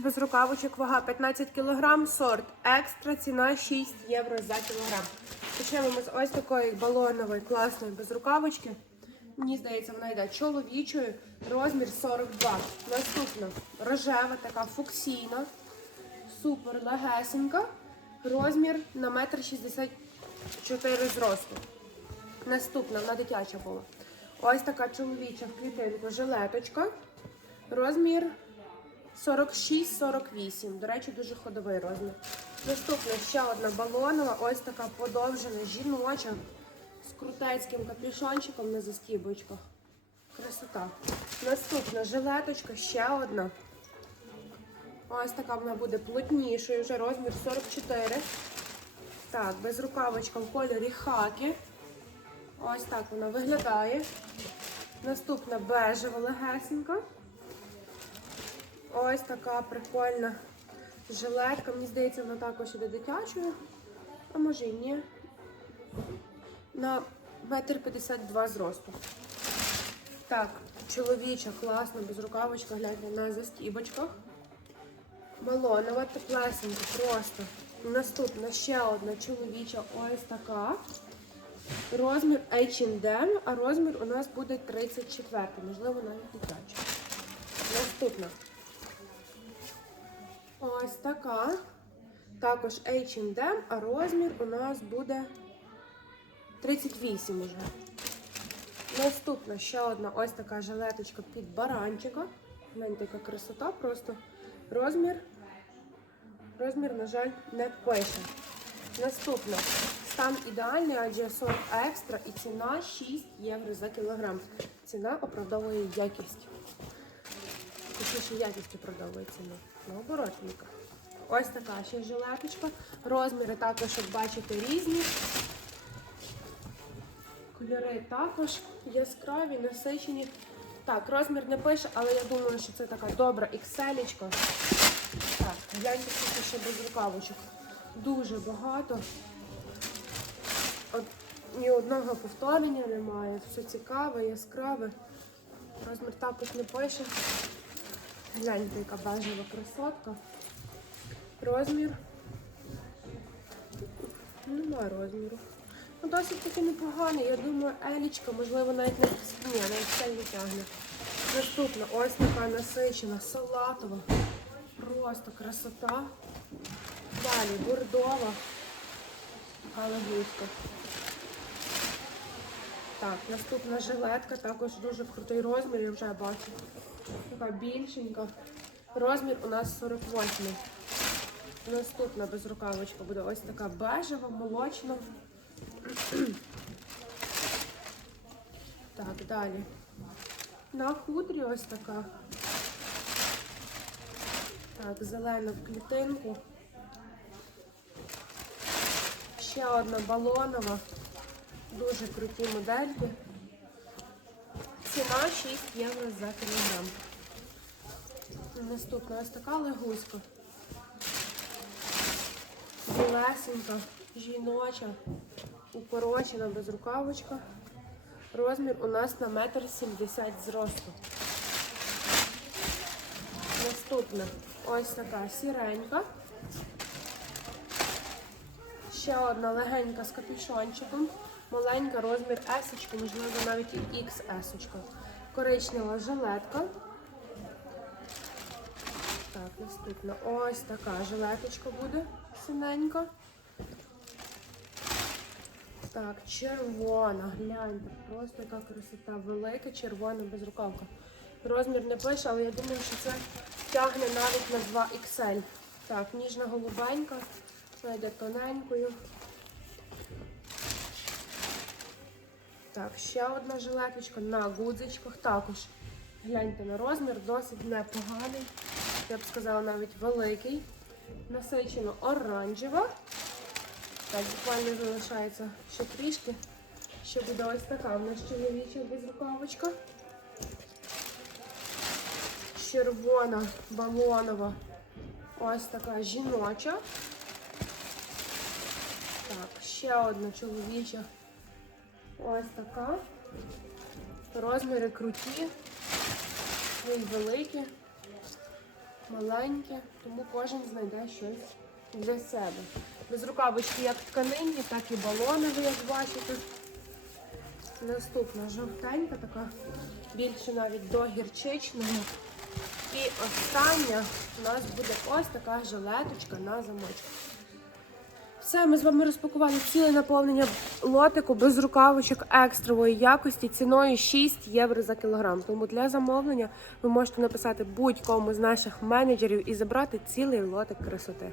без рукавочок, вага 15 кг, сорт екстра, ціна 6 євро за кілограм. Почнемо з ось такої балонової класної безрукавочки. Мені здається, вона йде чоловічою, розмір 42. Наступна рожева, така фуксійна, супер легесенька, розмір на 1,64 м зросту. Наступна, вона дитяча була. Ось така чоловіча в клітинку жилеточка. Розмір 46-48. До речі, дуже ходовий розмір. Наступна ще одна балонова, ось така подовжена жіноча з крутецьким капюшончиком на застібочках. Красота. Наступна жилеточка, ще одна. Ось така вона буде плотнішою, вже розмір 44. Так, безрукавочка в кольорі хаки. Ось так вона виглядає. Наступна бежева легесенька. Ось така прикольна жилетка. Мені здається, вона також іде дитячою. А може і ні. На метр 52 зросту. Так, чоловіча, класна, безрукавочка, гляньте на застібочках. Балонова, теплесенька, просто. Наступна ще одна чоловіча, ось така. Розмір H&M, а розмір у нас буде 34, можливо, навіть дитячий. Наступна. Ось така. Також H&M, а розмір у нас буде 38 уже. Наступна ще одна ось така жилеточка під баранчика. Гляньте, яка красота, просто розмір. Розмір, на жаль, не пише. Наступна. Стан ідеальний, адже сорт екстра і ціна 6 євро за кілограм. Ціна оправдовує якість. Точніше, якість оправдовує ціну. Наоборот, Віка. Ось така ще жилеточка. Розміри також, як бачите, різні. Кольори також яскраві, насичені. Так, розмір не пише, але я думаю, що це така добра XL. Так, гляньте, скільки ще без рукавочок. Дуже багато. От, ні одного повторення немає. Все цікаве, яскраве. Розмір також не пише. Гляньте, яка бежева красотка. Розмір. Немає розміру. Ну, досить таки непоганий. Я думаю, елічка, можливо, навіть не ні, навіть це не тягне. Наступна, ось така насичена, салатова. Просто красота. Далі бордова. Галагузька. Так, наступна жилетка, також дуже крутий розмір, я вже бачу. Така більшенька. Розмір у нас 48. Наступна безрукавочка буде ось така бежева, молочна. Так, далі. На хутрі ось така. Так, зелена в клітинку. Ще одна балонова. Дуже круті модельки. Ціна 6 євро за кілограм. Наступна ось така легуська. Білесенька, жіноча, укорочена безрукавочка. Розмір у нас на метр сімдесят зросту. Наступна ось така сіренька. Ще одна легенька з капюшончиком. Маленька розмір есочка, можливо, навіть і XS. Коричнева жилетка. Так, наступна ось така жилеточка буде синенька. Так, червона, гляньте, просто яка красота, велика червона безрукавка. Розмір не пише, але я думаю, що це тягне навіть на 2XL. Так, ніжна голубенька, знайде тоненькою. Так, ще одна жилеточка на гудзичках. Також гляньте на розмір, досить непоганий. Я б сказала, навіть великий. Насичено оранжева. Так, буквально залишається ще трішки. Ще буде ось така в нас чоловіча безрукавочка. Червона, балонова. Ось така жіноча. Так, ще одна чоловіча. Ось така. Розміри круті, і великі. маленьке, тому кожен знайде щось для себе. Без рукавички як тканинні, так і балони, ви як бачите. Наступна жовтенька, така більше навіть до гірчичного. І остання у нас буде ось така жилеточка на замочку. Все, ми з вами розпакували ціле наповнення лотику без рукавичок екстрової якості ціною 6 євро за кілограм. Тому для замовлення ви можете написати будь-кому з наших менеджерів і забрати цілий лотик красоти.